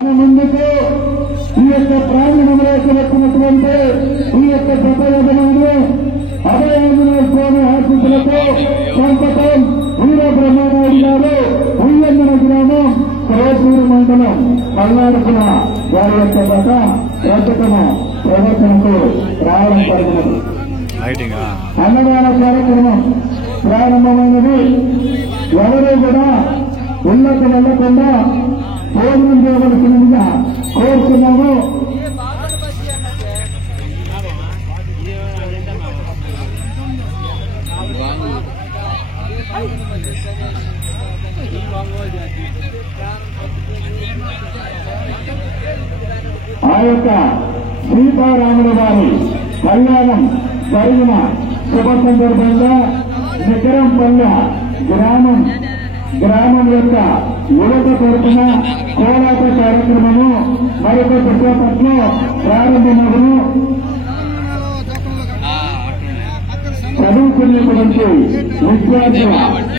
ముందుకు ఈ యొక్క ప్రాంగణంలోకి వచ్చినటువంటి ఈ యొక్క గతయజమానులు అభయాంజనేయ స్వామి ఆశీస్సులతో సంపతం వీర బ్రహ్మనాయుడు గారు ఉయ్యందన గ్రామం కోటూరు మండలం పల్నాడుకున వారి యొక్క గత ప్రస్తుతము ప్రదర్శనకు రావడం జరిగినది. అన్నదాన కార్యక్రమం ప్రారంభమైనది. ఎవరూ కూడా ఇళ్లకు వెళ్లకుండా భోజనం చేయవలసిందిగా కోరుతున్నాము. ఆ యొక్క సీతారాముల వారి కళ్యాణం జరిగిన శుభ సందర్భంగా నికరంపల్లె గ్రామం యొక్క యువత తరపున కోలాట కార్యక్రమము మరొక సేపట్లో ప్రారంభమగును. చదువుకునే గురించి విద్యార్థులు